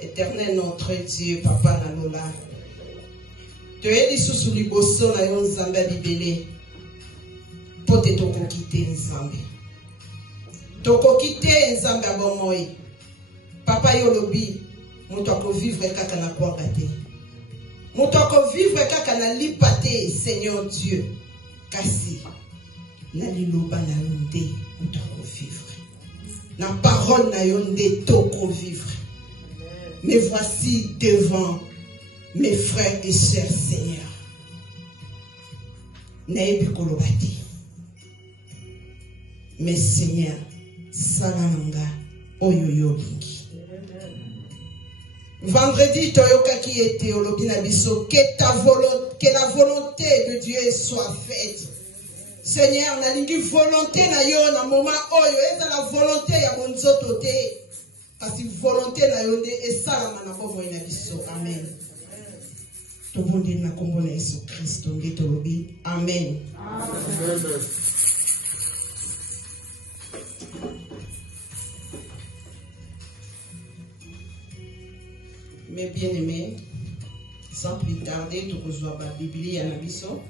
Éternel notre Dieu, Papa Nalola, tu es dit sous les bossons à yon Zambé Bibélé, pour te quitter Nzambé. Toko quitter Nzambé Abomoy, Papa Yolobi, nous t'avons vivre kaka na kwangate. Nous t'avons vivre kaka na lipate, Seigneur Dieu, kasi na liloba na yonde, nous t'avons vivre. La parole na yonde toko vivre. Mais voici devant mes frères et sœurs, Seigneur. Naebi kolobati. Mais Seigneur, salananga oyoyo bingi. Vendredi, toyoka qui était au lobina biso, que la volonté de Dieu soit faite. Seigneur, na lingi volonté na yo na moment oyo, eza la volonté ya bonzoto te. Parce que volonté na yonde et ça la manabo ina biso. Amen. Tout le monde na kombo na Yesu Christ ngi tolobi. Amen. Amen. Mes bien-aimés, sans plus tarder, tout reçoit la Bible à la biso.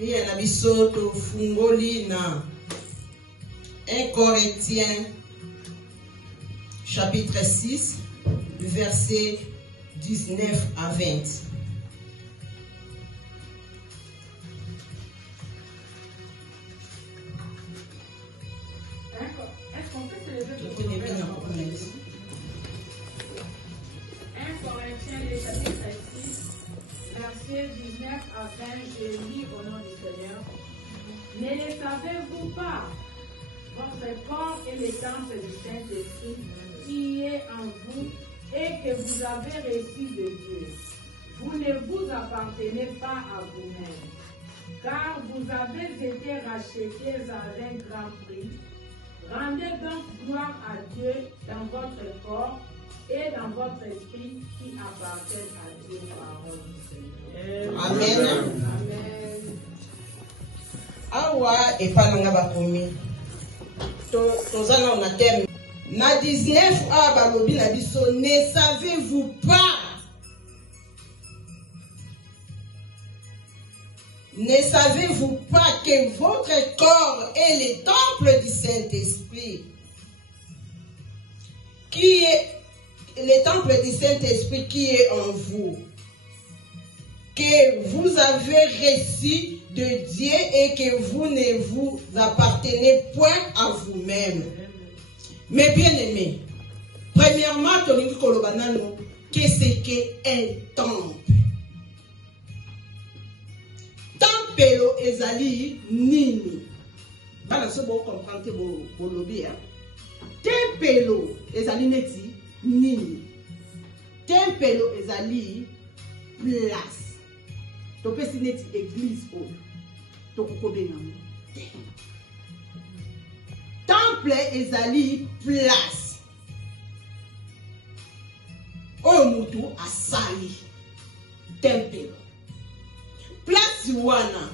La Bible to fungoli na 1 Corinthiens chapitre 6 verset 19 à 20. Est-ce qu'on peut se lever pour le 1 Corinthiens le chapitre 6 verset 19 à 20, je lis au nom du Seigneur. Ne le savez-vous pas? Votre corps est le temple du Saint-Esprit qui est en vous et que vous avez reçu de Dieu. Vous ne vous appartenez pas à vous-même, car vous avez été rachetés à un grand prix. Rendez donc gloire à Dieu dans votre corps et dans votre esprit qui appartiennent à Dieu, parole du Seigneur. Amen. Amen. Awa epananga bakomi. Tozana on a terme. Na 19 a balobi na biso, ne savez-vous pas Ne savez-vous pas que votre corps est le temple du Saint-Esprit? Qui est le temple du Saint-Esprit qui est en vous? Que vous avez reçu de Dieu et que vous ne vous appartenez point à vous-même. Mais bien aimés, premièrement, qu'est-ce qu'un temple? Tempelo ezali nini? Bana so bo comprendre bo lobi ya. Tempelo ezali neti nini? Tempelo ezali place. To pesi neti église o. To kokobenga mo. Temple ezali place. O mutu asali. Tempelo. Place wana.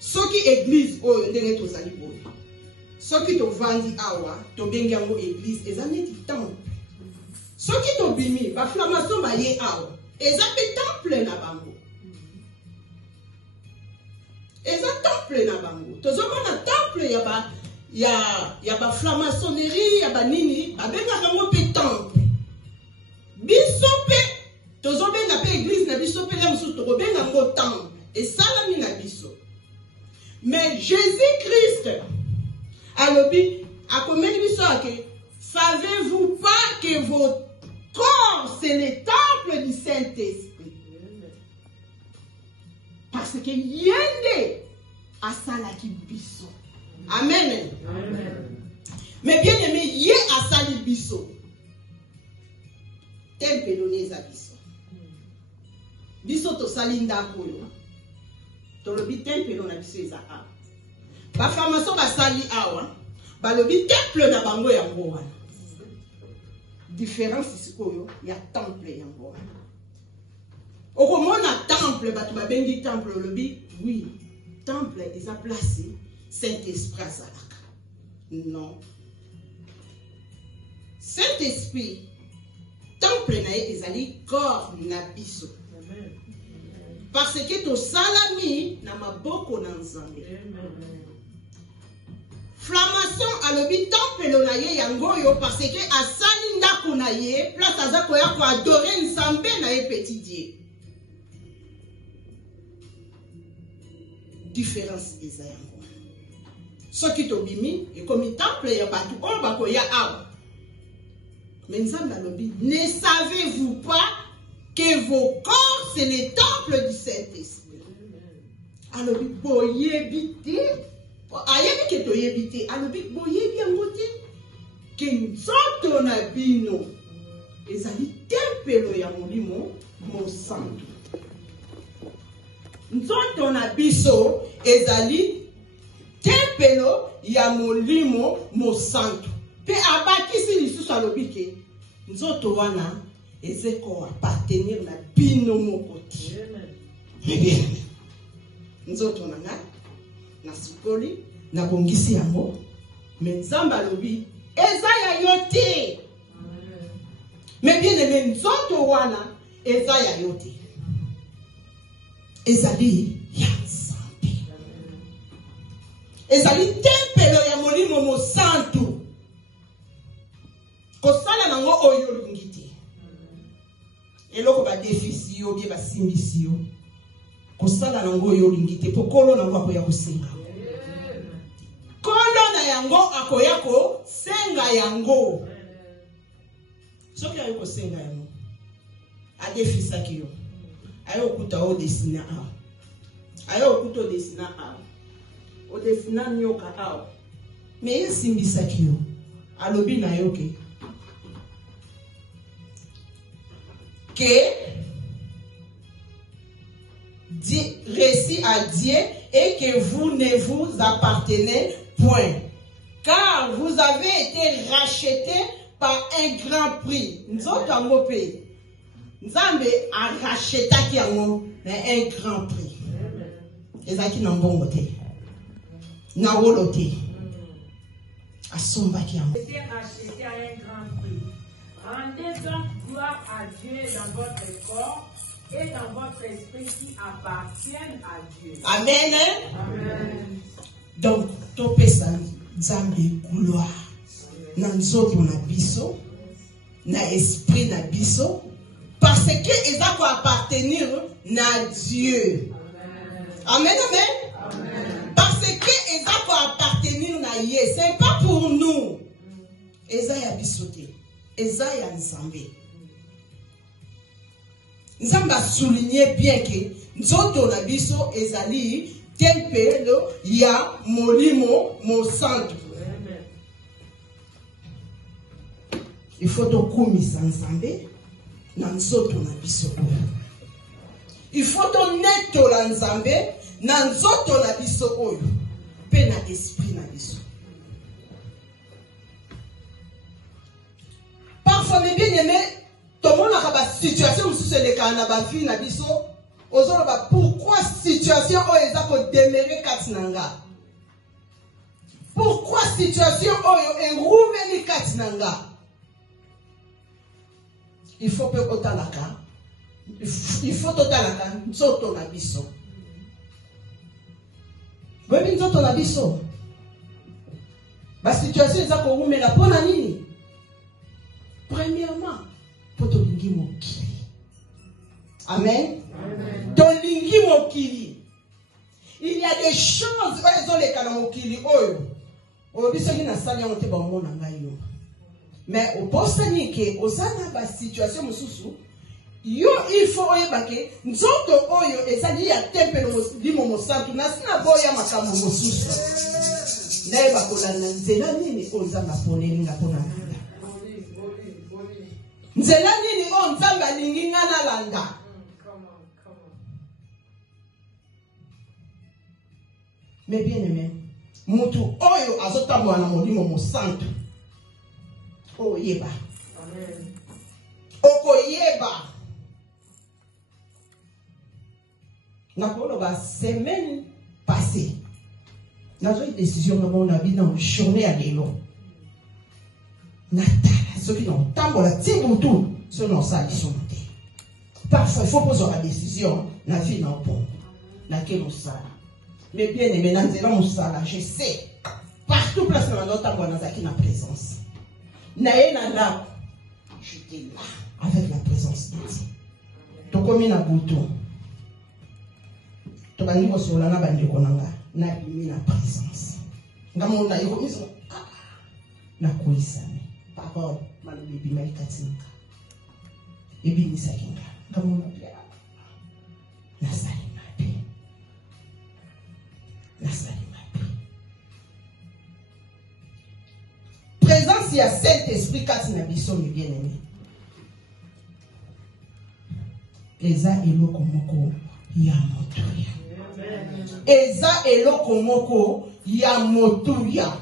Soki église oyo ndenge tozali boye. Soki to vandi awa, to bengi yango église ezali neti temple. Soki to bimi, ba flamation ba ye awa, ezali temple na bango. Ezali temple na bango. Tozomona temple ya ba franc-maçonnerie, ya ba nini, ba benga yango pe temple. Biso pe tozobenga pe église na biso pe la musu tokobenga ngo temple. Esalami na biso. Mais Jésus-Christ alobi akomeli biso ake, savez-vous pas que votre corps c'est le temple du Saint-Esprit? Parce que yende asalaki biso. Amen. Amen. Mais bien aimé, yé asali biso. Temple doneza biso. Biso to sali ndako yo. Tolobi temple na biso eza awa. Ba franc-maçon basali awa. Balobi temple na bango yango wana. Différence sikoyo ya temple yango wana. Okomona temple batu babengi temple lobi, oui, temple eza placé Saint-Esprit azalaka. Non. Saint-Esprit temple na ye ezali corps na biso. Parce que to salami na maboko na Nzambe. Franc-maçon alobi temple na ye yango yo parce que asali ndako na ye place azako ya ko adorer Nzambe na ye petit Dieu. Différence eza yango. Soki to bimi e komi temple ya batu o bako ya awa. Mais Nzambe alobi, ne savez-vous pas que vos corps c'est le temple du Saint-Esprit? Alobi boyebi te, ayebi ke toyebi te, alobi boyebi yango te, ke nzoto na bino ezali tempelo ya Molimo Mosantu. Nzoto na biso ezali tempelo ya Molimo Mosantu. Pe abakisi lisusu alobi ke nzoto wana ezeko appartenir na bino moko te. Bien. Nzoto na nga na sukoli na bongisi yango, mais Nzambe alobi eza ya yo te. Mais bien aimé, nzoto wana eza ya yo te. Ezali ya Nzambe. Ezali tempelo ya Molimo Mosantu. Kosala nango oyo olingi te. Eloko ba defisi yo bie ba simbisi yo. Kosala nango oyo olingi te. Pokolo nango akoya kosenga. Kolo na yango akoya kosenga yango. Soki ayo kosenga yango. Adefisa ki yo. Ayo okuta o desina awa. Ayo okuta o desina awa. O desina nyoka awa. Me yesimbisa ki yo. Alobi na yo ke. Que récit à Dieu et que vous ne vous appartenez point. Car vous avez été rachetés par un grand prix. Nous autres, Nzambe a racheté un grand prix. Les acquis n'ont bon côté. N'a woloté. A son baki Vous avez été rachetés à un grand prix. Rendez donc gloire à Dieu dans votre corps et dans votre esprit qui appartiennent à Dieu. Amen. Amen. Donc, topesa nzambe gloire. Na nzoto na biso, na esprit na biso, parce que ils doivent appartenir à Dieu. Amen, amen. Amen. Parce que ils doivent appartenir à Dieu. Ce n'est pas pour nous. Eza ya bisote. Eza ya nzambe. Nzambe a souligné bien que nzoto na biso ezali tempelo ya molimo mo santo. Il faut tokumisa nzambe na nzoto na biso oyo. Il faut tonetola nzambe na nzoto na biso oyo pe na esprit na biso. Parfois mes bien-aimés, tout le monde a une situation où c'est le cas na ba vie na biso, ozoloba pourquoi situation oyo eza ko demeurer katinanga? Pourquoi situation oyo erumeli katinanga? Il faut que otalaka. Il faut otalaka nzoto na biso. Bobi nzoto na biso. Ba situation eza ko rumela pona nini? Premièrement, pour tolingi mokili. Amen. Tolingi mokili. Il y a des choses oyo ezoleka na mokili oyo. Oyo biso ngina sali yango te ba mona ngai yo. Mais au poste que osana ba situation mususu yo il faut oyebake nzoto oyo ezali ya tempelo limo mosantu na sina boya makambo mususu naye bakolanda nzela nini ozanga poneli nga pona nzela nini o nzamba lingi nga na landa. Mais bien aimé mutu oyo azotambola na molimo mosantu oh yeba. Amen. Oko yeba. Nakolo ba semaine passée. Nazo une décision dans mon avis dans journée à l'élo. Natala ceux qui n'ont tambola tibutu ceux n'ont ça ils sont montés. Parfois il faut poser la décision na vie non bon. Na kelo ça. Mais bien aimé nanzela musala je sais. Partout place dans notre tambola nazaki na présence. Naena j'étais là avec la présence de Dieu. Tokomi na butu. Tobandi ko sola na bandi ko nanga na bimi na présence. Ngamo na yiko miso na kuisani. Papa malobi bima ikatinga. Ebi ni sakinga. Ngamo na pia. Na sali mapi. Na sali mapi. Présence il y a Saint-Esprit quand il a besoin de bien-aimé. Eza eloko moko ya motuya. Eza eloko moko ya motuya.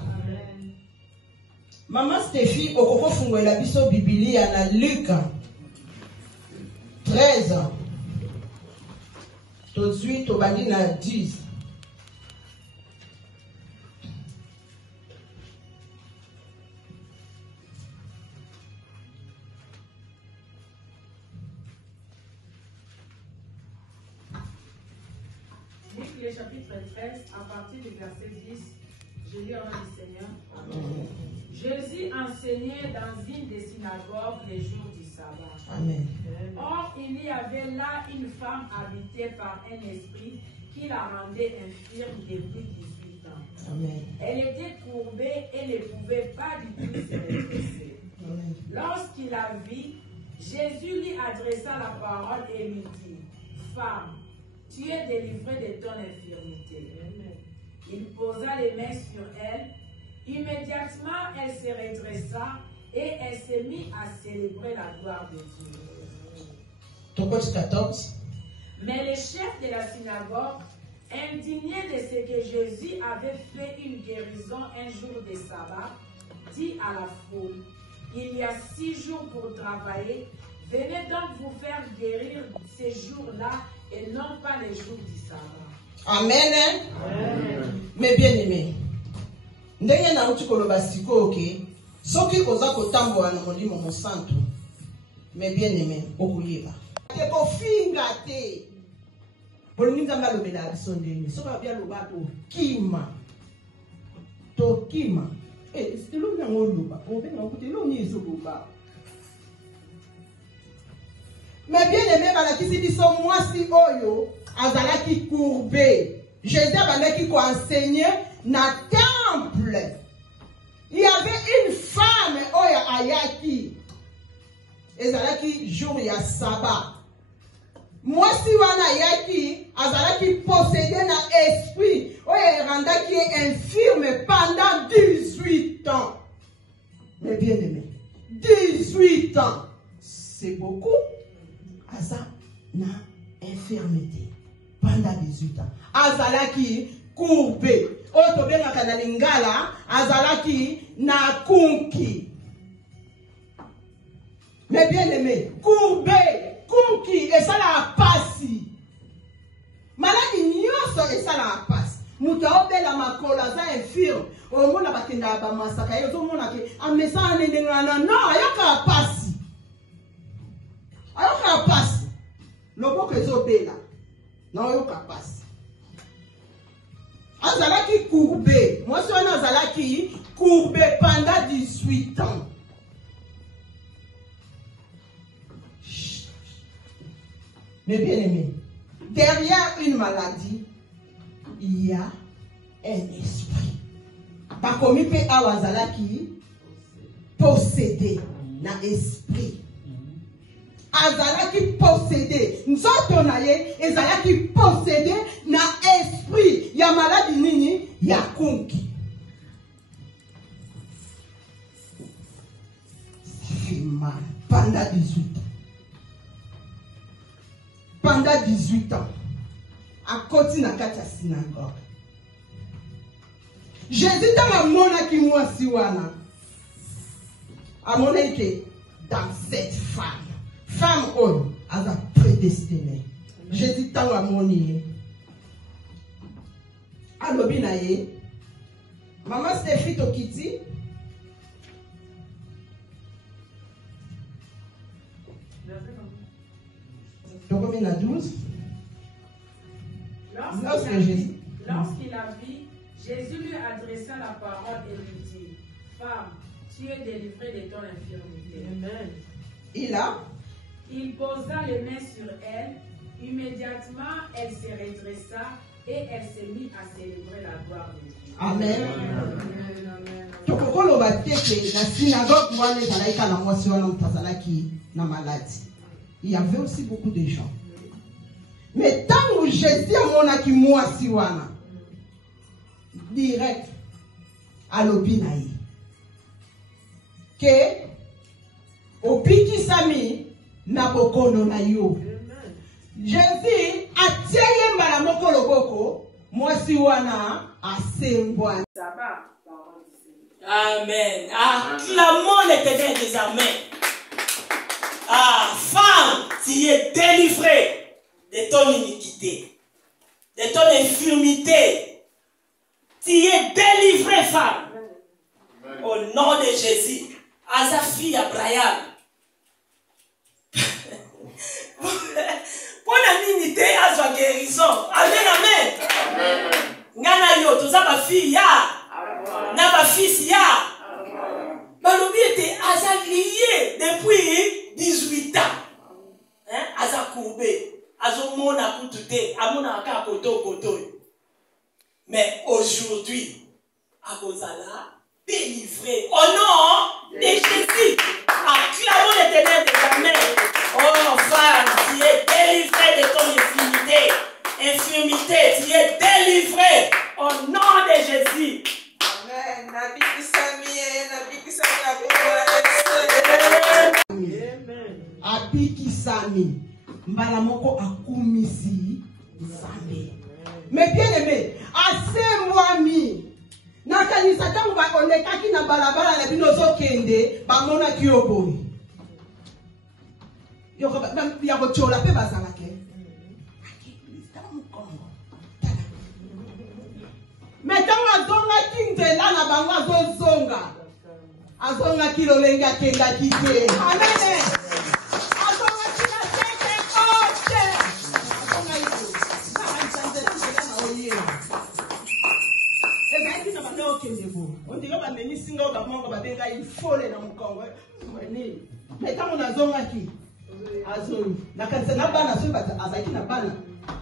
Maman Stéphie okoko fungola biso Biblia na Luc 13. Tozui tobandi na 10. Le chapitre 13, à partir du verset 10, je lis au nom du Seigneur. Amen. Jésus enseignait dans une des synagogues les jours du sabbat. Amen. Or, il y avait là une femme habitée par un esprit qui la rendait infirme depuis 18 ans. Amen. Elle était courbée et ne pouvait pas du tout se redresser. Lorsqu'il la vit, Jésus lui adressa la parole et lui dit, « Femme, tu es délivrée de ton infirmité. » Il posa les mains sur elle. Immédiatement, elle se redressa et elle se mit à célébrer la gloire de Dieu. 14. Mais le chef de la synagogue, indigné de ce que Jésus avait fait une guérison un jour de sabbat, dit à la foule, « Il y a 6 jours pour travailler. Venez donc vous faire guérir ces jours-là et non pas les jours du sabbat. » Amen. Amen. Mais bien aimé, ndenge na uti koloba siko ke soki koza kotambola na molimo mosantu, mais bien aimé okuyeba te kofinga te. Bolinga malobela bisondeni. Soka bia lobato kima. To kima. C'est l'eau dans l'eau. On vient d'encoûter l'eau ni sur le bas. Mais bien aimé, qui se dit son moi si oyo, azala qui courbé. Jésus a qui enseigné na temple. Il y avait une femme oya ayaki. Ezala qui jour ya sabbat. Moi si wana yaki, azala qui possédait na esprit. Oya randa qui est infirme pendant 18 ans. Mais bien aimé, 18 ans, c'est beaucoup. Aza na infirmité pendant 18 ans. Azalaki courbé. Otobenga kana lingala, azalaki na kunki. Mais bien aimé, courbé, kunki, et ça la passe. Maladi nyoso et ça la passe. Muta obela makola za infirme. Omona bakenda ba masaka yo mona ke amesa ndenga non, ayoka passe. Ayoka passe. Loboko ezobela. Non, ayoka passe. Azalaki courbé. Moi, si on a azalaki courbé pendant 18 ans. Mais bien aimé, derrière une maladie, il y a un esprit. Par comme il peut avoir azalaki possédé dans l'esprit. Azalaki possédé. Nzoto na ye, ezalaki possédé na esprit. Ya maladi nini? Ya kunki. Ça fait mal. Pendant 18 ans. Pendant 18 ans. À côté na kata synagogue. Jésus t'a mona ki moi siwana. A mona que dans cette femme. Femme on as a prédestiné. Jésus t'a amoni. Alobi na ye. Maman Stéphie Tokiti. Lorsqu'il a vu, Jésus lui adressa la parole et lui dit, femme, tu es délivrée de ton infirmité. Amen. Il posa les mains sur elle. Immédiatement, elle se redressa et elle se mit à célébrer la gloire de Dieu. Amen. Tokokolo bateke na synagogue wana ezalaika na mwasi wana mtazalaki na maladi. Il y avait aussi beaucoup de gens. Mais tant que Jésus amonaki mwasi wana direct à l'obinaï que opiki sami na bokono na yo. Jésus atieye mbala moko loboko mwasi wana asembwa. Amen. Acclamons l'Éternel des armées. Femme, tu es délivrée de ton iniquité, de ton infirmité. Tu es délivrée, femme. Au nom de Jésus. À sa fille Abraham. Pour la dignité, à sa guérison. Amen, amen. Ngana yo, tout ça, ma fille, ya. Na ma fils, ya. Balobi était lié depuis 18 ans. Hein? Aza courbé. Azo mona koutouté. Amona aka koto. Mais aujourd'hui, Agozala délivré. Au nom de Jésus. Acclamons l'Éternel des armées. Oh femme, tu es délivré de ton infirmité. Tu es délivré. Au nom de Jésus. Amen. Abiki sami mbala moko akumisi sami. Mais bien aimé, asemwami na kanisa tangu ba onekaki na balabala na bino zokende ba mona kiyoboyi. Ya kochola pe bazalake. Mais tangu azonga kinzela na bango azonga kilolenga kenda kite. Amen. Azonga kila tete On dirait que les singa au Gabon, il faut les dans mon corps. Mais quand on a zonga qui Azon, la canne n'a pas la seule azaki n'a pas la.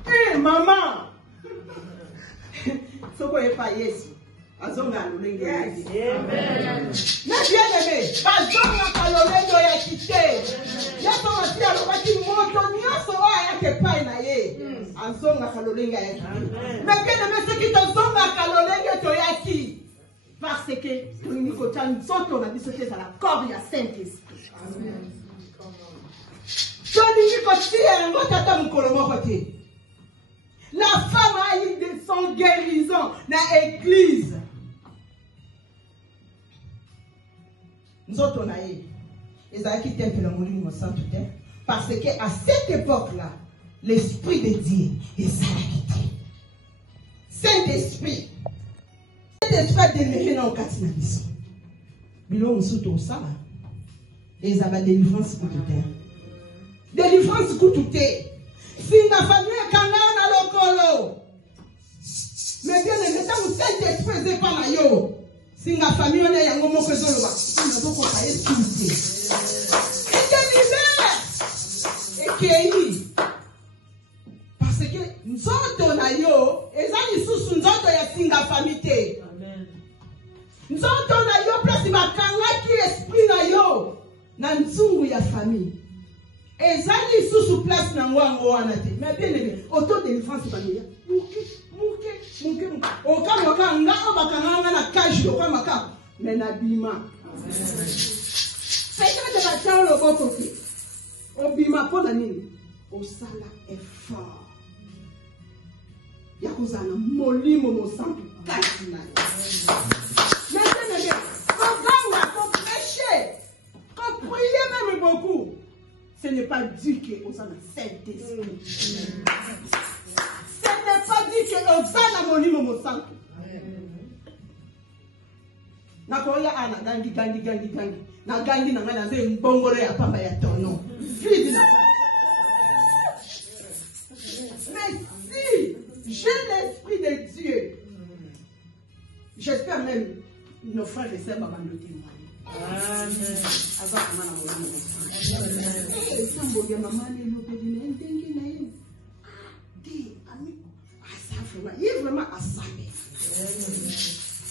Eh maman! Soko est pas yes. Azonga l'olenge ya dit. Amen. Mais bien aimé, bazonga kalolendo ya kité. Ya to mati alobaki moto nyoso wa ya ke pai na ye. Azonga kalolenge ya kité. Mais bien aimé ce qui te zonga kalolenge to ya ki. Parce que ni ko tan soto na biso te la corps ya Saint-Esprit. Amen. La femme a eu de son guérison dans l'église. Nous autres, on a eu. Ils ont quitté un peu le moulin au centre de terre. Parce qu'à cette époque-là, l'Esprit de Dieu est quitté. Saint-Esprit. Saint-Esprit a déménagé dans le quartier. Ils ont sauté au ça. Ils avaient délivrance pour tout terre. Délivrance coûtée. Si la famille est quand même à l'ocolo. Mais bien, les métaux, vous êtes exposés par la yo. Si la famille est à l'ocolo, vous êtes exposés. Et délivré. Parce que nous autres, na yo, et ça, nous sommes nous autres, il y a la famille. Nous autres, na yo, place de ma kanga qui esprit na yo. Na nzungu ya famille. Et ça, ils sont sous place dans le mais bien aimé, auto de défense familiale. Mouké. Au cas où on a un cage, au cas où mais n'abîma. C'est quand de la chambre au bon côté. Au bima pour la mine. Au sala est fort. Yakouzana, molimo, mon sang, katina. Mais bien aimé, qu'on prêcher, qu'on prie même beaucoup. Ce n'est pas dit qu'on a Saint-Esprit. Ce n'est pas dit qu'on a mon sang. Nakoya ana gangi. Na gangi na ngana ze mbongore ya papa ya tono. Vide na. Mais si j'ai l'Esprit de Dieu, j'espère même nos frères et sœurs vont me témoigner. Amen.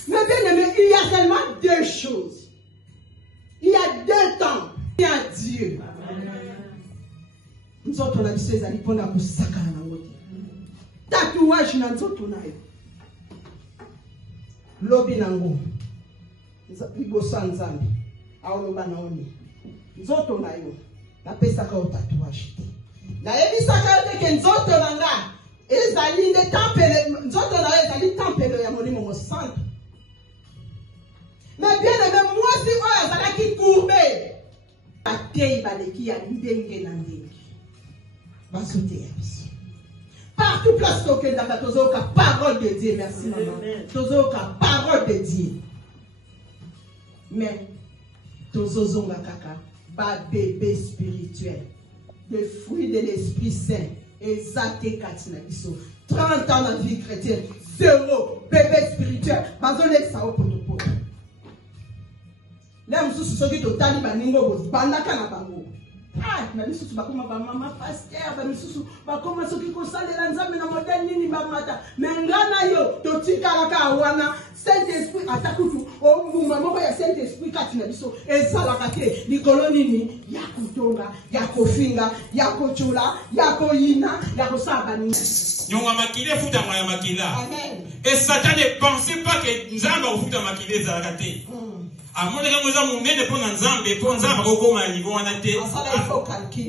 Mais bien aimé, il y a tellement deux choses. Il y a deux temps. Il y a Dieu. Nous autres, on a dit ces amis pour nous sacrer la route. Tatouage, nous autres, on a eu. Lobi nango. Libosa nzambe aoloba naoni nzoto na yo napesaka o tatouage na yebisaka te ke nzoto nanga ezali nde tempele nzoto na yo ezali tempele ya molimo mosantu mais bien aimé mwasi oyo azalaki courbe batei baleki ya ndenge na ndenge basoteya biso partout place tokendaka tozoyoka parole de Dieu. Merci maman. Tozoyoka parole de Dieu. Mais tozozonga kaka ba bébé spirituel, le fruit de l'Esprit Saint. Ezate katina biso 30 ans de vie chrétienne, 0 bébé spirituel. Bazole sao potopoto. Là mususu soki totali baningo bozbandaka na bango. Ah, na misusu bakoma ba mama pasteur, ba misusu bakoma soki ko salela nzambe na modèle nini ba mata. Mengana yo totikala ka wana Saint-Esprit atakutu o mbuma moko ya Saint-Esprit katina biso ezalaka te likolo nini ya kutonga, ya kofinga, ya kochula, ya koyina, ya kosaba nini. Nyonga makile futa ya makila. Amen. Et Satan ne pensait pas que nzamba futa makile ezalaka te. Amone kama za munene po nzambe po nzamba kokoma niveau wana te.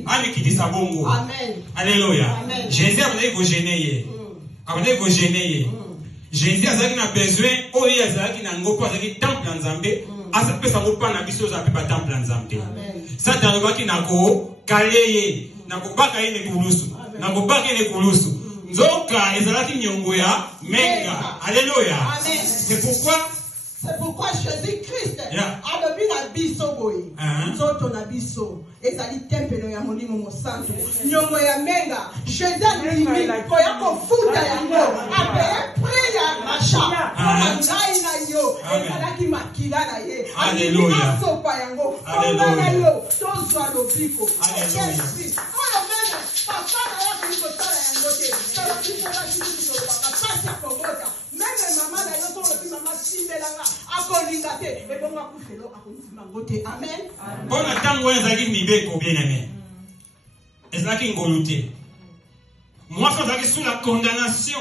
Ani kitisa bongo. Amen. Alléluia. Amen. Jésus a ko gêner. Abone ko gêner. Jésus azaki na besoin oyo azaki na ngoko azaki temple nzambe asa pesa ngopa na biso za pepa temple nzambe. Amen. Satan alobaki na ko kaleye na kobaka ine kulusu. Na kobaka ine kulusu. Nzoka ezalaki nyongo ya menga. Alléluia. Amen. C'est pourquoi Jésus-Christ a levé la biso boy. Nzoto na biso. Ezali tempelo ya molimo mosantu. Nyongo ya menga. Jésus a limi ko ya kofuta yango. Ape priya masha. Moi, quand j'arrive sous la condamnation,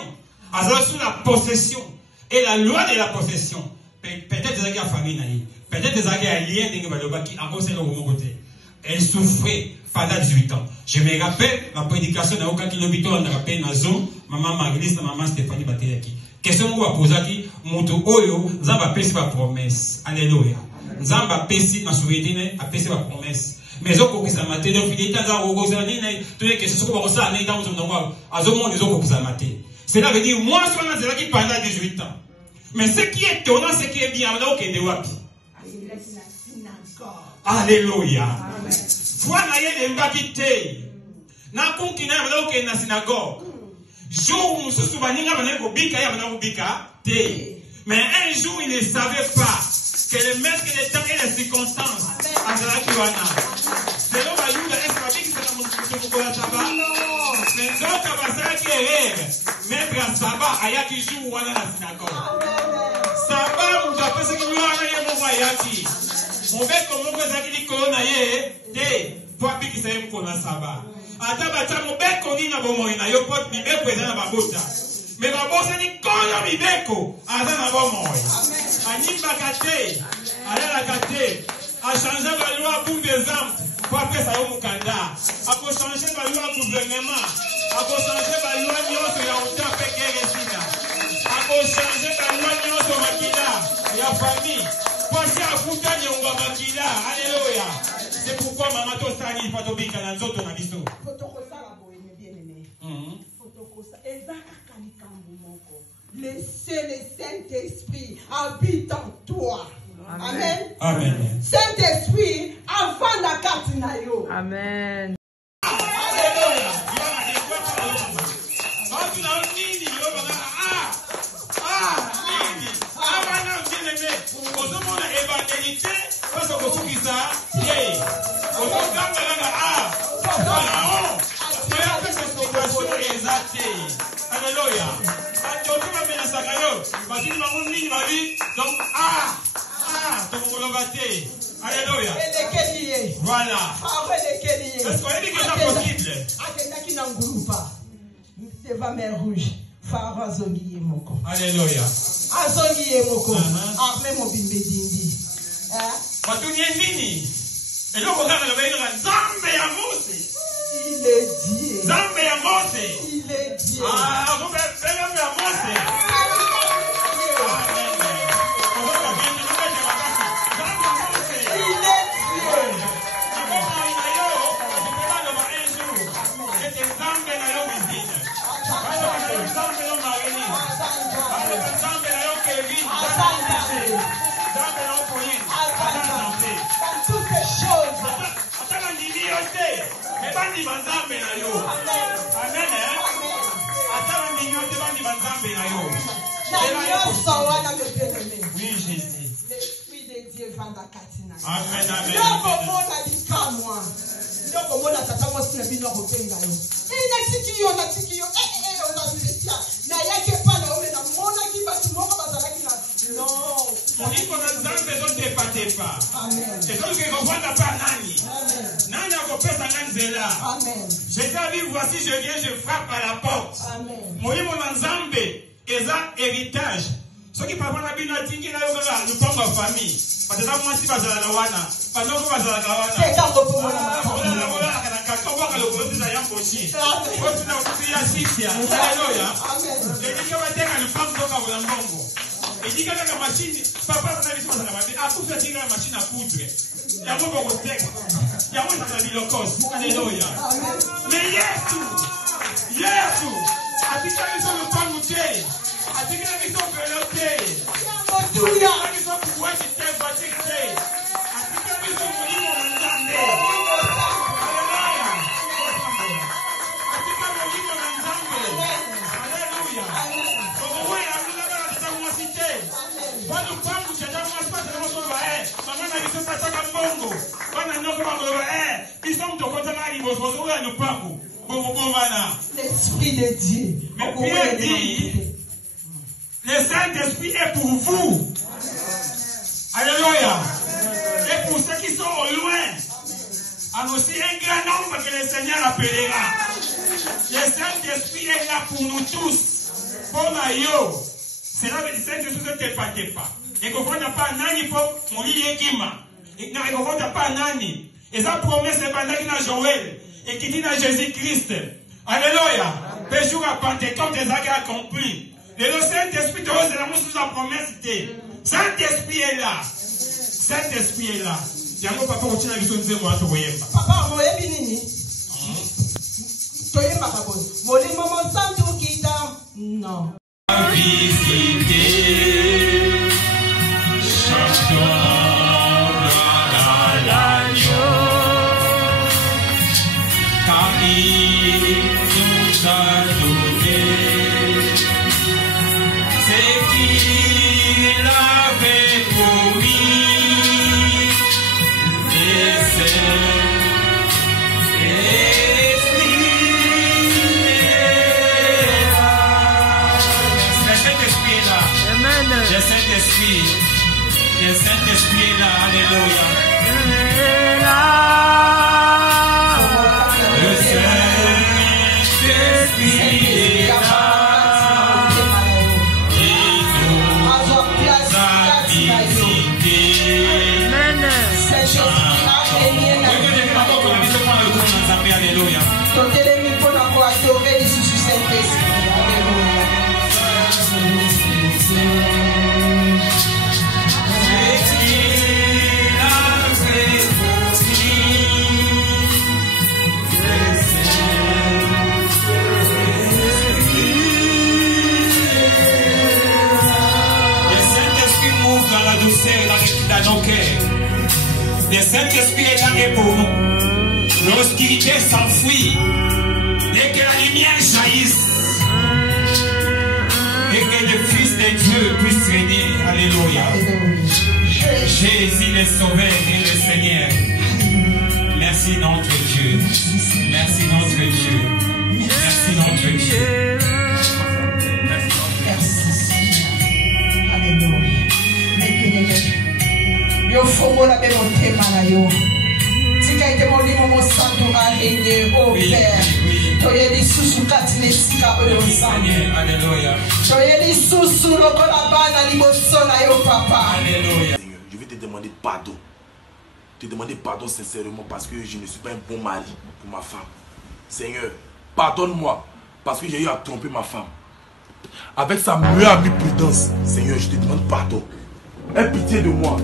sous la possession, et la loi de la possession, peut-être des amis à famille, peut-être des amis à lien qui a bossé dans mon côté. Elle souffrait pendant 18 ans. Je me rappelle ma prédication dans aucun kilomètre, on a rappelé ma zone, maman Marie-Lise, maman Stéphanie Batéaki. Question que vous posez qui, Moutou Oyo, Zamba Pessi ma promesse. Alléluia. Zamba Pessi ma souveraineté, a Pessi ma promesse. Mais ce que ça m'a dit, donc il est dans cela veut dire, moi, je suis pendant 18 ans. Mais ce qui est étonnant, ce qui est bien, c'est de Wapi. Alléluia. Foi na yé de mbakite. Na kunki na yabana oke na synagogue. Jour mususu baninga bana ko bika ya bana ko bika te. Mais un jour il ne savait pas que le maître des temps et les circonstances azala kiwana. C'est là ba yuda est pas biki c'est la mususu ko la saba. Mais donc abasara ki maître saba ayaki jour wana na synagogue. Saba mutapesa ki wana ye mo ayaki. Mobeko moko ezaki likolo ye te po abikisa ye mokolo na saba ata bata mobeko nini na bomoi na yo po mibeko eza na babota me babosani koyo mibeko aza na bomoi animbaka te alalaka te achange baloi pour des hommes po apesa yo mokanda akochange baloi ya gouvernement akochange baloi nyonso ya ota mpe gere sina akochange baloi nyonso makila ya famille. Alléluia. C'est pourquoi maman Tosani il faut t'obéir à nous autres. Laissez le Saint-Esprit habite en toi. Amen. Amen. Saint-Esprit avant la carte nayo. Amen. Alléluia. Alléluia. Voilà. Est-ce qu'on dit que c'est possible? C'est va mer rouge. Pharaon zongi moko. Alléluia. Azongi moko. Armé mon bimbe dindi. Watunie nini? Et donc on a le Zambe ya Mose. Il est Dieu. Zambe ya Mose. Il est Dieu. Ah, vous faites Zambe ya Mose. Oui, Jésus. L'Esprit de Dieu va dans Katina. Amen, amen. J'ai dit, voici, je viens, je frappe à la porte. Moi, mon Nzambe, eza héritage. Ce qui parle de la Tingi, nous sommes ma famille. Parce que moi, si je suis à la Wana, pendant que je suis à la Wana, je suis bongo. L'Esprit de Dieu. Mais Pierre dit, le Saint-Esprit est pour vous. Alléluia. Et pour ceux qui sont au loin, annoncez un grand nombre que le Seigneur appellera. Le Saint-Esprit est là pour nous tous. Pour Mayo. C'est là que le Saint-Esprit ne pas. Et qu'on ne pas nani pour mon lit Kima. Et qu'on ne pas nani. Et sa promesse est pendant qu'il a Joël. Et qui dit à Jésus-Christ. Alléluia. Péjour à Pentecôte des actes accomplis. Et le Saint-Esprit de Rose, la promesse était. Saint-Esprit est là. Saint-Esprit est là. Yango papa otina biso nzembo ato boyemba. Papa moyebi nini? Toyemba papa. Molimo monsantu kita. Non. Visiter chantons à l'agneau, car il nous a donné ce qu'il avait promis. Le Saint-Esprit est là, alléluia. Le Saint-Esprit est là. Il nous a visités. Alléluia. Dans nos cœurs. Le Saint-Esprit est là pour nous. L'obscurité s'enfuit. Et que la lumière jaillisse. Et que le Fils de Dieu puisse régner. Alléluia. Jésus le Sauveur et le Seigneur. Merci notre Dieu. Merci notre Dieu. Merci notre Dieu. Yo fomo la be montema na yo. Tika ite molimo mo santo alende o Père. Toyeli susu katine sika oyo nzambe. Alléluia. Toyeli susu lokola bana liboso na yo papa. Alléluia. Je vais te demander pardon. Te demander pardon sincèrement parce que je ne suis pas un bon mari pour ma femme. Seigneur, pardonne-moi parce que j'ai eu à tromper ma femme. Avec sa meilleure amie Prudence, Seigneur, je te demande pardon. Aie pitié de moi.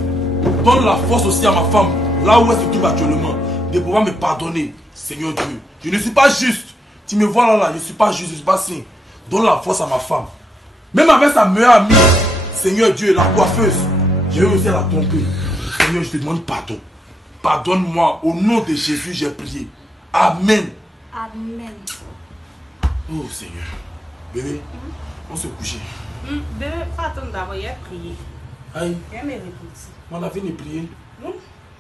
Donne la force aussi à ma femme, là où elle se trouve actuellement, de pouvoir me pardonner, Seigneur Dieu. Je ne suis pas juste. Tu me vois là, je ne suis pas juste, je ne suis pas saint. Donne la force à ma femme. Même avec sa meilleure amie, Seigneur Dieu, la coiffeuse, j'ai réussi à la tromper. Seigneur, je te demande pardon. Pardonne-moi, au nom de Jésus, j'ai prié. Amen. Amen. Oh Seigneur. Bébé, on se coucher. Bébé, pas attendre d'abord, il a prié. Aïe. Il a me répété. On a fini de prier. Non,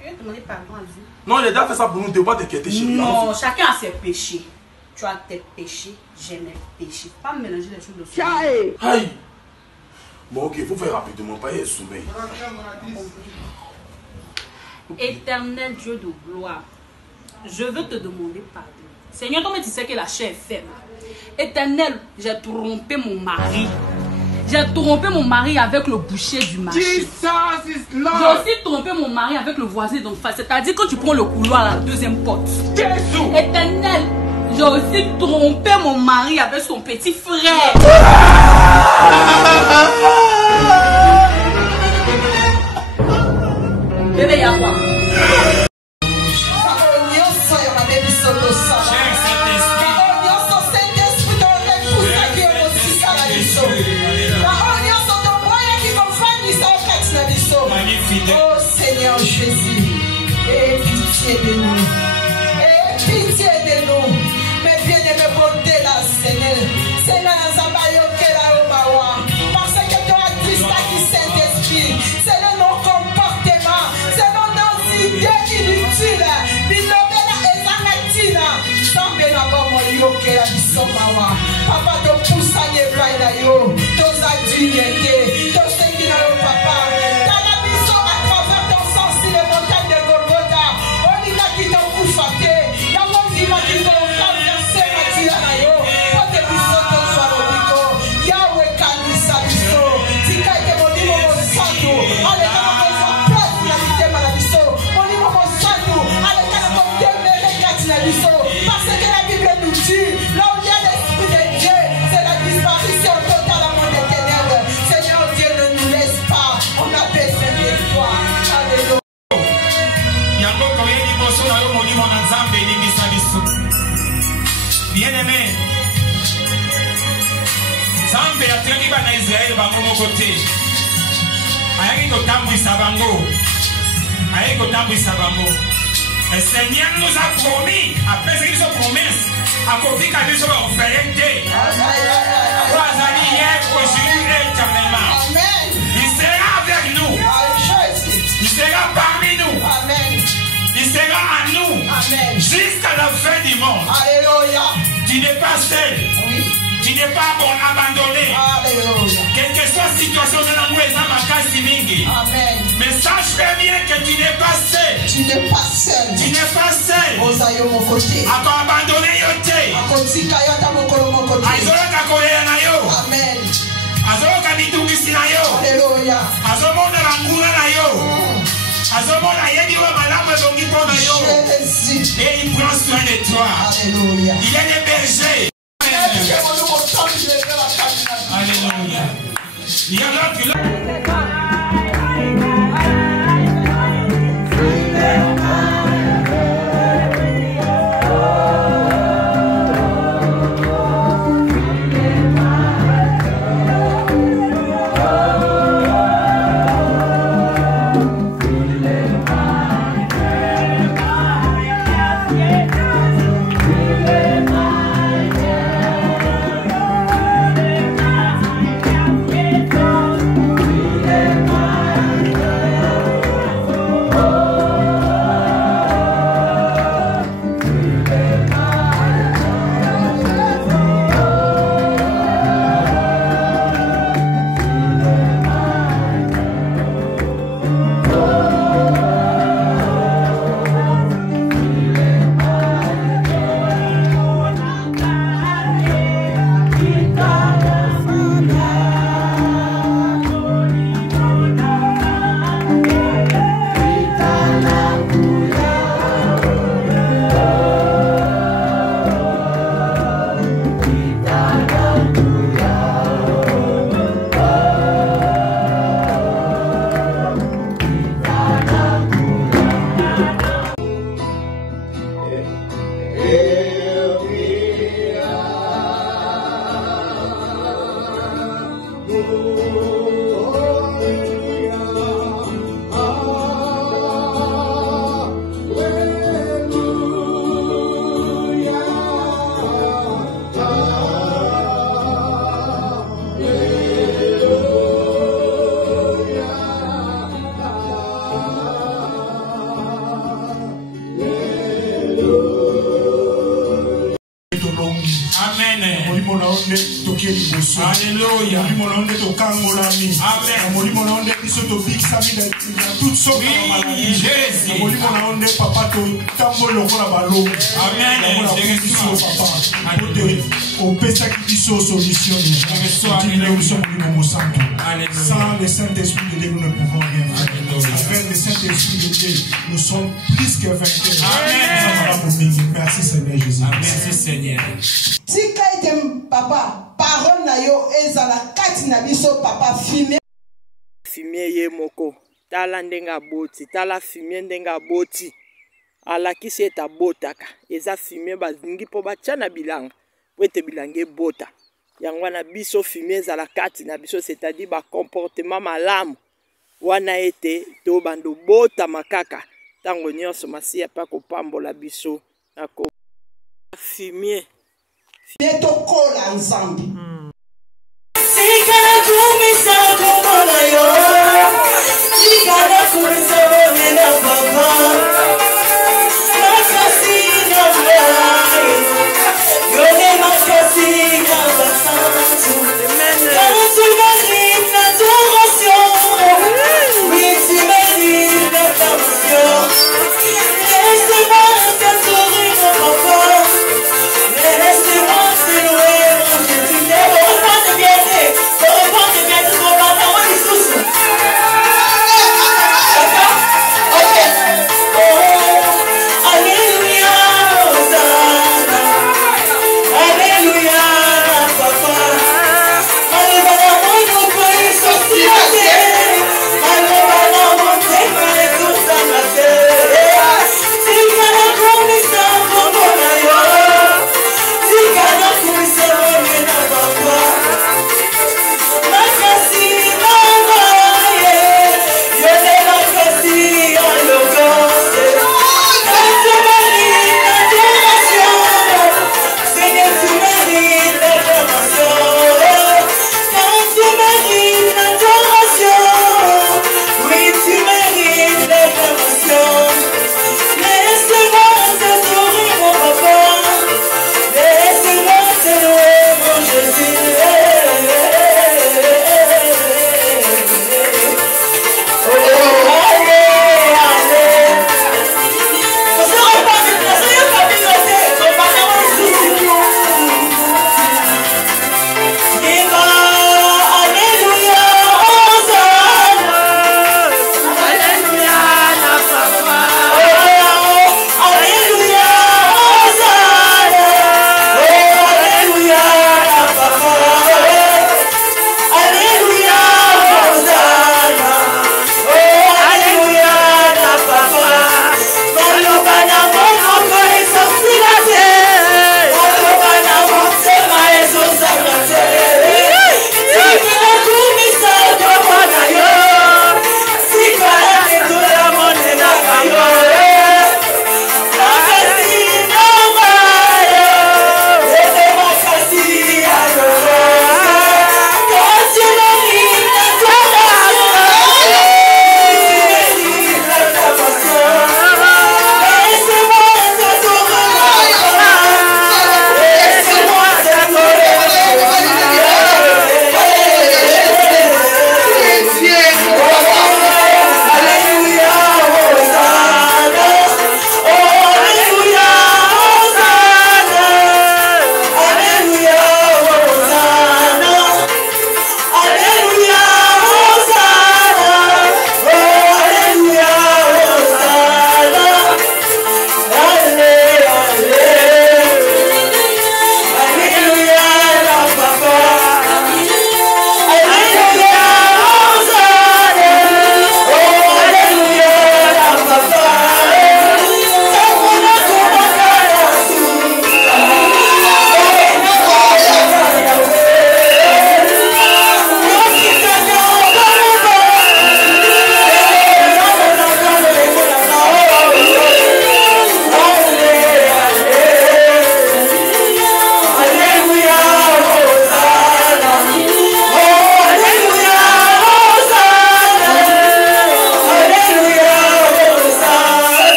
il a demandé pardon à Dieu. Non, il a déjà fait ça pour nous, devoir t'inquiéter chérie. Non, chacun a ses péchés. Tu as tes péchés, j'ai mes péchés. Pas mélanger les choses de soi. Aïe. Bon, ok, il faut faire rapidement, pas y sommeil. Éternel Dieu de gloire, je veux te demander pardon. Seigneur, toi, tu sais que la chair est faible. Éternel, j'ai trompé mon mari. J'ai trompé mon mari avec le boucher du marché. J'ai aussi trompé mon mari avec le voisin d'en face. C'est-à-dire quand tu prends le couloir à la deuxième porte. Éternel, j'ai aussi trompé mon mari avec son petit frère. Bébé, y'a quoi? Oh Seigneur Jésus, aie pitié de nous. Aie pitié de nous. Mais bien-aimé, bonté là, Seigneur. Seigneur, parce que tu as dit ça qui Saint-Esprit. C'est le non-comportement. C'est le non-idée. Papa, te pousse à Yebraïdayo, tes indignités, tes séquinayo, papa. Dans la mission à travers ton sang sur les montagnes de Golgotha, on dit là qui t'ont bouffé, il y a mon dit là qui t'ont renversé, Mathianayo, pour tes missions, ton soir au bico, Yahweh Kanisa biso, Tika et mon dit mon santo, allez, quand on va place la vie de la biso, mon dit mon santo, allez, quand on demeurer grâce la biso, parce que la Bible nous dit, là où il y a l'Esprit de Dieu, c'est la disparition totale à mon des ténèbres. Seigneur Dieu, ne nous laisse pas, on a besoin de toi. Alléluia. Bien-aimé, Nzambe atengi bana Israël bango moko te. Ayaki kotambwisa bango. Ayaki kotambwisa bango. Le Seigneur nous a promis, après ce qu'ils ont promesse, à côté de nous sommes orphelins. Azali hier, aujourd'hui et éternellement. Il sera avec nous. Il sera parmi nous. Il sera à nous jusqu'à la fin du monde. Alléluia. Tu n'es pas seul. Oui. Tu n'es pas abandonné. Alléluia. Quelle que soit la situation de l'amour, Amen. mais sache très bien que tu n'es pas seul. Tu n'es pas seul. Tu n'es pas seul. Osayo mon côté. A abandonné yote. Akotika yata mokolo mon côté. Azoloka kolela na yo. Amen. Azoloka mitungisi na yo. Alléluia. Azomona banguna na yo. Azomona yebi wa malamu ezongi mpona yo. Jésus. Et il prend soin de toi. Alléluia. Il est le berger. Alléluia. Il y a l'autre. Alléluia. Sans le Saint-Esprit de Dieu, nous ne pouvons rien faire. Avec le Saint-Esprit de Dieu, nous sommes plus que vainqueurs. Amen. Merci Seigneur Jésus. Merci Seigneur. Tika ete papa, parole na yo ezala kati na biso papa fumier. Fumier ye moko. Tala ndenga boti, tala fumier ndenga boti. Alakisi eta botaka. Eza fumier bazingi po bachana bilanga. Wete bilange bota. Yangwana biso fumier ezala kati na biso, c'est-à-dire ba comportement malamu. Wana ete to bando bota makaka. Tango nyonso masiya pa kopambola biso na ko fumier. Neto kola nzambe. Sikana kumisa kumona yo. Sikana kumisa wena papa. Maskasi na mwa. Yone maskasi na mwa.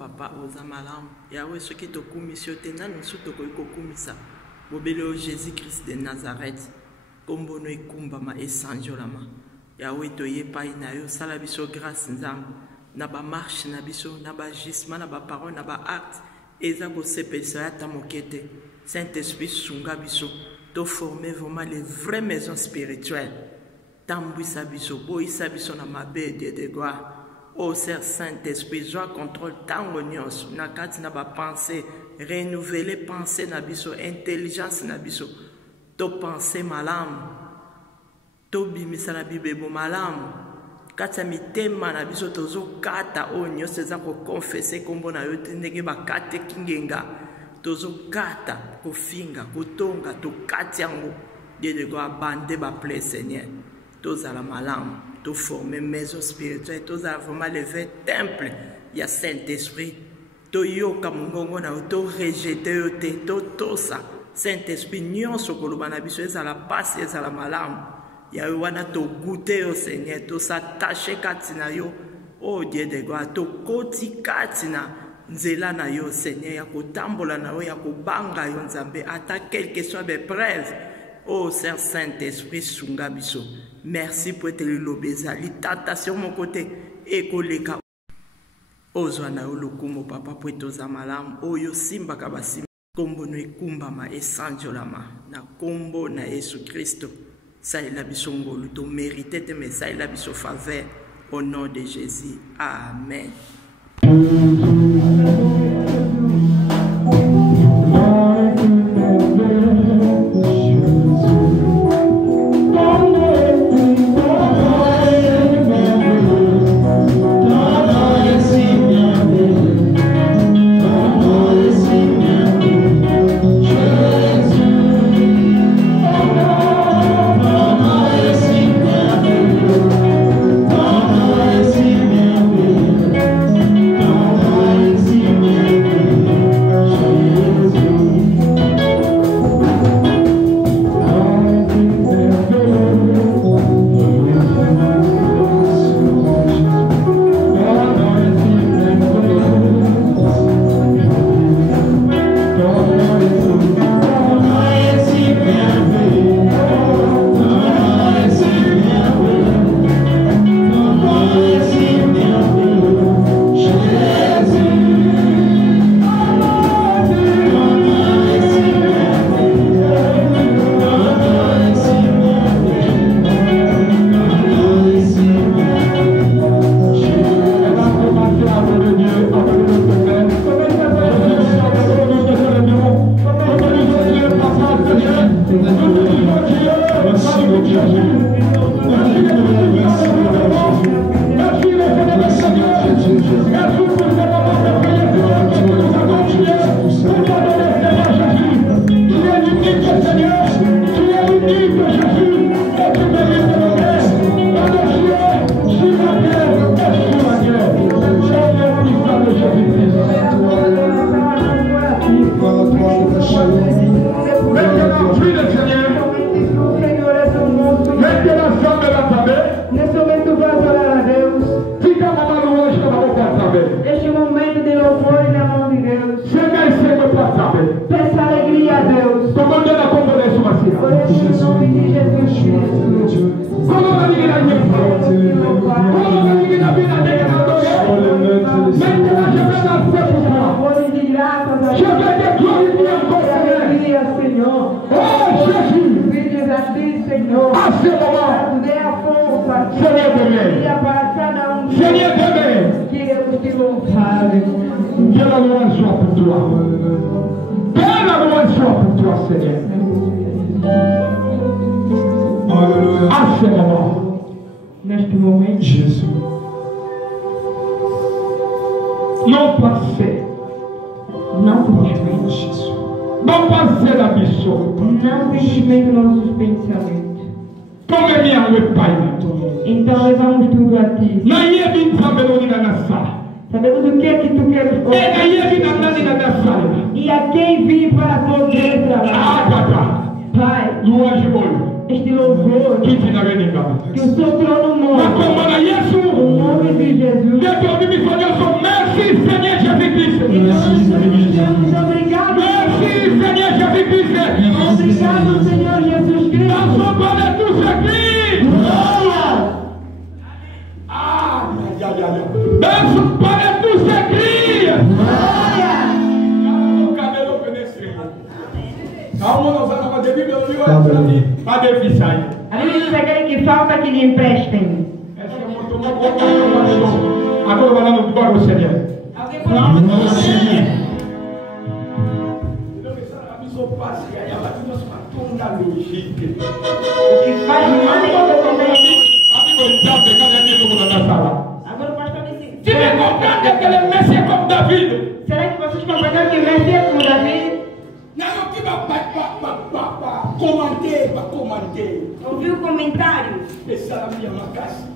papa oza malamu yawe soki tokumisi yo te nani mosusu tokoki kokumisa bobele oyo jésus christ de nazareth kombo no ekumbama esanjolama yawe toye epai na yo sala biso grâce nzambe na bamarche na biso na bagissement na baparole na baacte eza kosepelisa yo ata moke te saint-esprit sunga biso toforme vraiment les vraies maisons spirituelles tambwisa biso boyisa biso na mabe Dieu de gloire. Ô Seigneur Saint-Esprit, joie contrôle tango nyonso na kati na ba pensée, renouveler pensée na biso, intelligence na biso. To pensée malamu, to bimisa na bibebo malamu. Kati ya mitema na biso tozo kata o nyonso eza ko confesser kombo na yo te ndenge ba kate kingenga. Tozo kata kofinga, kotonga, to kati yango. Dieu de gloire bande ba plaît Seigneur. Tozala malamu. To former maison spirituelle, to vraiment lever temple, il y a Saint-Esprit. To yoka mungongo na to rejeter yo te, to tosa. Saint-Esprit nyonso koloba na biso ezala pasi ezala malamu. Ya wana to goûter au Seigneur, to s'attacher katina yo. Oh Dieu de gloire, to koti katina nzela na yo Seigneur, ya kotambola na yo, ya kobanga yo nzambe, ata quel que soit l'épreuve. Oh Seigneur Saint-Esprit sunga biso. Merci pour être l'obéza. L'itata sur mon côté. Ekoleka. Ozwana olokumo papa pour être zamalam. Oyo simba kabasi. Kombo no ekumbama esanjolama. Na kombo na Yesu Christo. Ça est la biso ngolu. To mérité te mais ça est la biso faveur. Au nom de Jésus. Amen. Então levamos tudo a ti. Sabemos o que é que tu queres fazer. E a quem vim para poder trabalhar. Pai, este louvor que o seu trono mostra. No nome de Jesus. Lui dice che chi falta che gli imprestem. Agora vai lá no barco seria. Tu me comprends que le Messie est comme David? Será que vocês compreendem que o Messi é como David? Não, que vai comandar. Ouviu o comentário? Essa é a minha casa.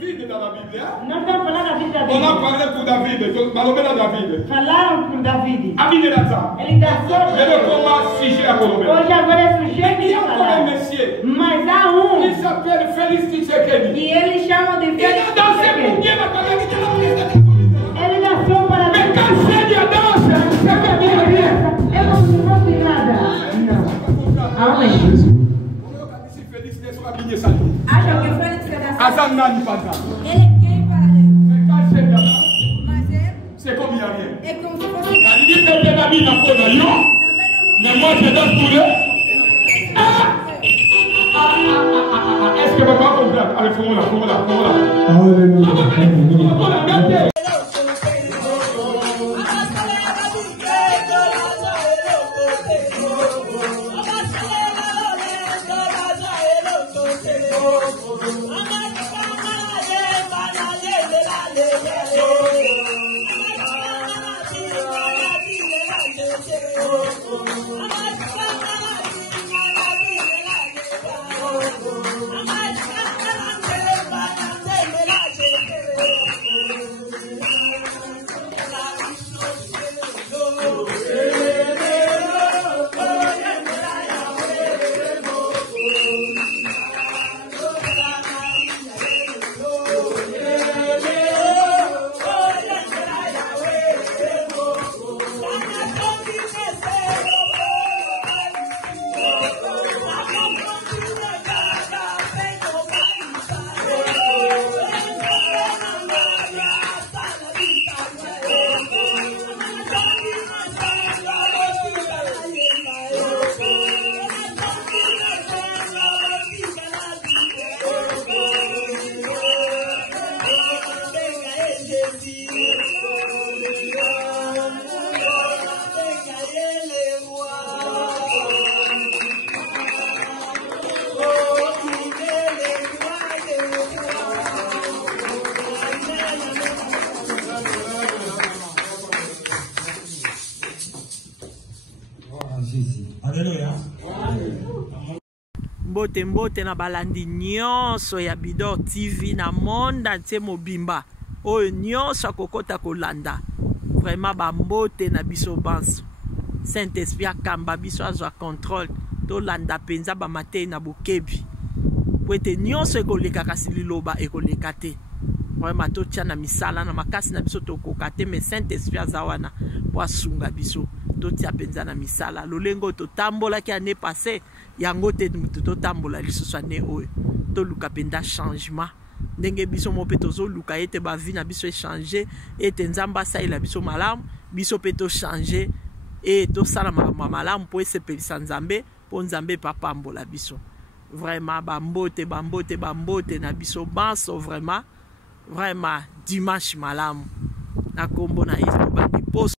David dans la Bible. Não estão falando da vida da On a Bíblia. parlé pour David. Malomena David. Falaram por David. David est là. Ele dá sorte. Mais le comment sujet à Colombe. Hoje agora é sujeito Il y de a encore falar. un monsieur. Mas há Il s'appelle Félix Tshisekedi. e eles chamam de Il a dansé pour Dieu la calamité de la présidente. Ele nasceu para Mais quand Seigneur danse, c'est pas bien rien. É como se fosse nada. Não. Amém. Acham que Félix é da Azan Nani Pata. Ele é quem para ele? Mais quand Seigneur danse, Mas c'est comme il n'y a rien. é como se fosse La Bible dit que David n'a pas de lion, mais moi je danse pour eux. Est-ce que papa comprend? Allez, fais-moi là. Alléluia. mbote na balandi nyonso ya Bidor TV na monde entier mobimba oyo nyonso akokota kolanda vraiment bambote na biso banso Saint-Esprit akamba biso azwa contrôle tolanda penza bamatei na bokebi po ete nyonso ekoleka kasi liloba ekoleka te vraiment totia na misala na makasi na biso tokoka te mais Saint-Esprit aza wana po asunga biso totia penza na misala lolengo totambolaki ane passé yango te mutu totambola lisusu ane oyo toluka penda changement ndenge biso mo pe tozoluka ete bavi na biso échanger ete nzamba asalela biso malamu biso pe to changer et tosala makambo malamu po esepelisa nzambe po nzambe papambola biso vraiment bambote na biso banso vraiment dimanche malamu na kombo na Yesu bandi poso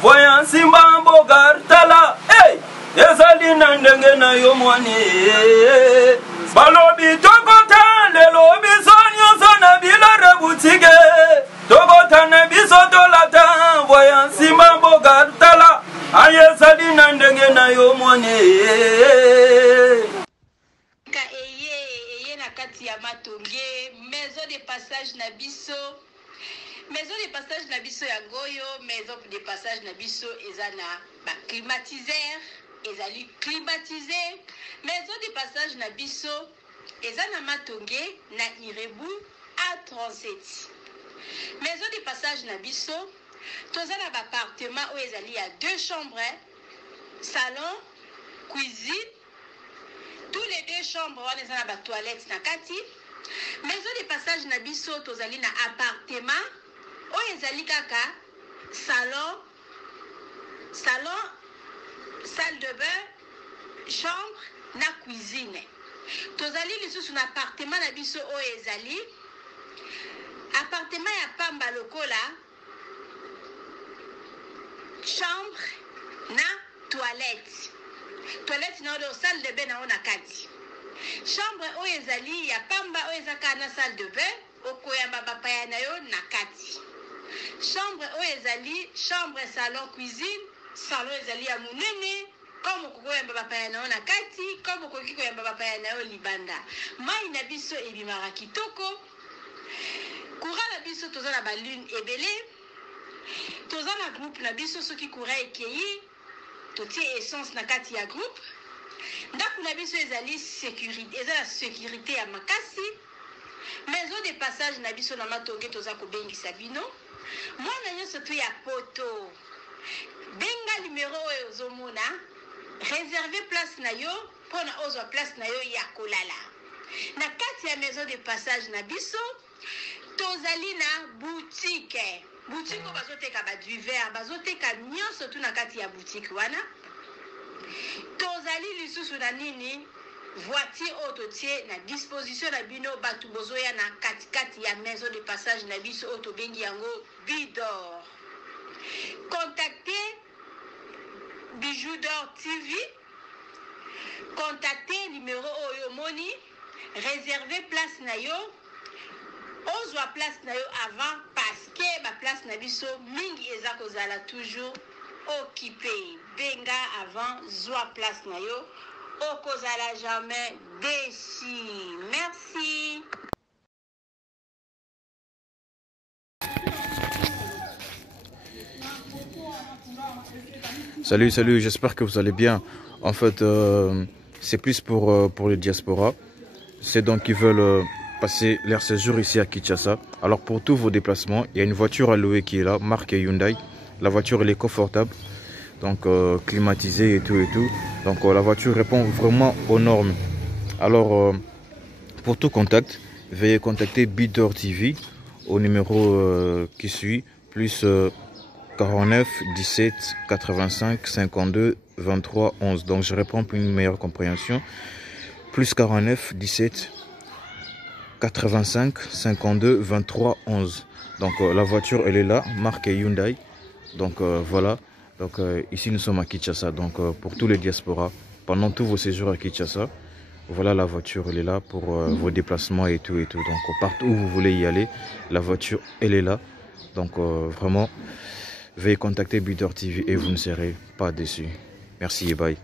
Voyant Simba Bogartala, hey, Yesalina Ndengena Yomwane, Balobi Tokota, Lelobi Sonyo Sona Bila Rebutige, Tokota Nebisotolata, voyant Simba Bogartala, Ayesalina Ndengena Yomwane. Eye na kati ya matonge, maison de passage na biso. Maison de passage na biso ya goyo, maison de passage na biso ezana ba climatiseur, ezali climatisé. Maison de passage na biso ezana matonge na Irebu A37. Maison de passage na biso tozana ba appartement où ezali ya 2 chambres, salon, cuisine. Tous les 2 chambres on ezana ba toilette na kati. Maison de passage na biso tozali na appartement oyo ezali kaka salon, salle de bain, chambre na cuisine. Tozali lisusu na appartement na biso oyo ezali appartement ya pamba lokola chambre na toilette. Toilette na oyo salle de bain na ona kati. Chambre oyo ezali ya pamba oyo ezaka na salle de bain okoyamba bapaya na yo na kati. Chambre oyo ezali chambre, salon, cuisine. Salon ezali ya munene comme okoyamba bapaya na yo na kati, comme okoki koyamba bapaya na yo libanda. Mai na biso ebimaka kitoko. Courant na biso toza na balune ebele. Toza na groupe na biso soki courant ekeyi totie essence na kati ya groupe. Ndako na biso ezali sécurité, ezala sécurité ya makasi. Maison de passage na biso na matonge toza kobengisa bino. Mwana nyonso tu ya poto. Benga numéro oyo ozomona. Réserver place na yo pona ozwa place na yo ya kolala. Na kati ya maison de passage na biso tozali na boutique. Boutique o bazoteka ba duvet, bazoteka nyonso tu na kati ya boutique wana. Tozali lisusu na nini voiture autotie na disposition na bino batu bozoya na kati ya maison de passage na biso auto bengi yango Bidor. Contactez Bijou d'Or TV. Contactez numéro oyo moni. Réservez place na yo. Ozwa place na yo avant parce que ba place na biso mingi eza kozala toujours occupé. Benga avant zwa place na yo. Okozala jamais déçu. Merci. Salut, j'espère que vous allez bien. En fait, c'est plus pour les diasporas. C'est donc qui veulent passer leur séjour ici à Kinshasa. Alors pour tous vos déplacements, il y a une voiture à louer qui est là, marque Hyundai. La voiture elle est confortable, donc climatisée et tout. Donc la voiture répond vraiment aux normes. Alors pour tout contact, veuillez contacter Bidor TV au numéro qui suit, plus 49 17 85 52 23 11. Donc je réponds pour une meilleure compréhension. Plus 49 17 85 52 23 11. Donc la voiture elle est là, marque Hyundai. Donc voilà. Donc ici nous sommes à Kinshasa. Donc pour tous les diasporas, pendant tous vos séjours à Kinshasa, voilà la voiture elle est là pour vos déplacements et tout. Donc partout où vous voulez y aller, la voiture elle est là. Donc vraiment, veuillez contacter Bidor TV et vous ne serez pas déçus. Merci et bye.